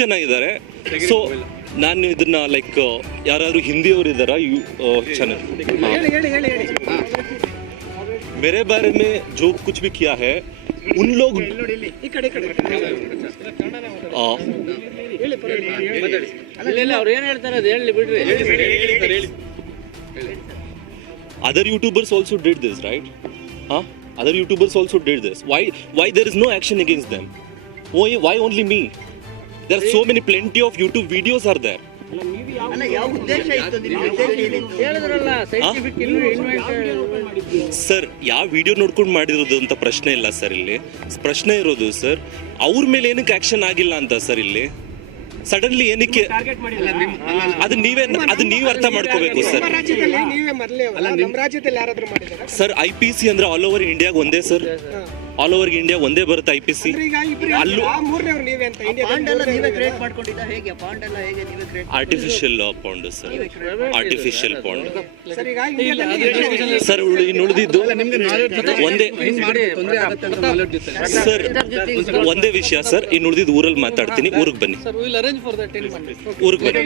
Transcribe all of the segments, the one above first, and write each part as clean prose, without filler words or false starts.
ಜನ ಇದ್ದಾರೆ. ಸೊ ನಾನು ಇದನ್ನ ಲೈಕ್ ಯಾರಾದ್ರೂ ಹಿಂದಿಯವರು ಇದ್ದಾರಾ ಚಾನಲ್ मेरे बारे में जो कुछ भी किया है उन लोग other YouTubers also did this, right? Other YouTubers also did this. Why there is no action against them? Why only me? There are so many plenty of YouTube videos are there. Sir ಯಾವ video ನೋಡ್ಕೊಂಡು ಮಾಡಿರೋದು ಅಂತ ಪ್ರಶ್ನೆ ಇಲ್ಲ sir. ಇಲ್ಲಿ ಪ್ರಶ್ನೆ ಇರೋದು sir ಅವ್ರ ಮೇಲೆ ಏನಕ್ಕೆ ಆಕ್ಷನ್ ಆಗಿಲ್ಲ ಅಂತ ಸರ್. ಇಲ್ಲಿ ಸಡನ್ಲಿ ಏನಕ್ಕೆ ಅದು ನೀವೇ ಅರ್ಥ ಮಾಡ್ಕೋಬೇಕು ಸರ್. ಸರ್ IPC ಅಂದ್ರೆ ಆಲ್ ಓವರ್ ಇಂಡಿಯಾಗ ಒಂದೇ ಸರ್. ಆಲ್ ಓವರ್ ಇಂಡಿಯಾ ಒಂದೇ ಬರುತ್ತೆ IPC. ಅಲ್ಲೂ artificial pond sir. Artificial pond sir. ಇನ್ನು ಉಳಿದಿದ್ದು ಸರ್ ಒಂದೇ ವಿಷಯ ಸರ್. ಇನ್ನು ಉಳಿದಿದ್ದು ಊರಲ್ಲಿ ಮಾತಾಡ್ತೀನಿ. ಊರಿಗೆ ಬನ್ನಿ, ಊರಿಗೆ ಬನ್ನಿ.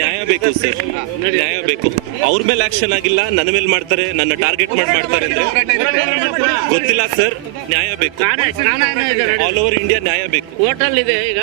ನ್ಯಾಯ ಬೇಕು ಸರ್, ನ್ಯಾಯ ಬೇಕು. ಅವ್ರ ಮೇಲೆ ಆಕ್ಷನ್ ಆಗಿಲ್ಲ, ನನ್ನ ಮೇಲೆ ಮಾಡ್ತಾರೆ, ನನ್ನ ಟಾರ್ಗೆಟ್ ಮಾಡ್ತಾರೆ ಅಂದ್ರೆ ಗೊತ್ತಿಲ್ಲ ಸರ್. ನ್ಯಾಯ ಬೇಕು, ಆಲ್ ಓವರ್ ಇಂಡಿಯಾ ನ್ಯಾಯ ಬೇಕು. ಹೋಟೆಲ್ ಇದೆ ಈಗ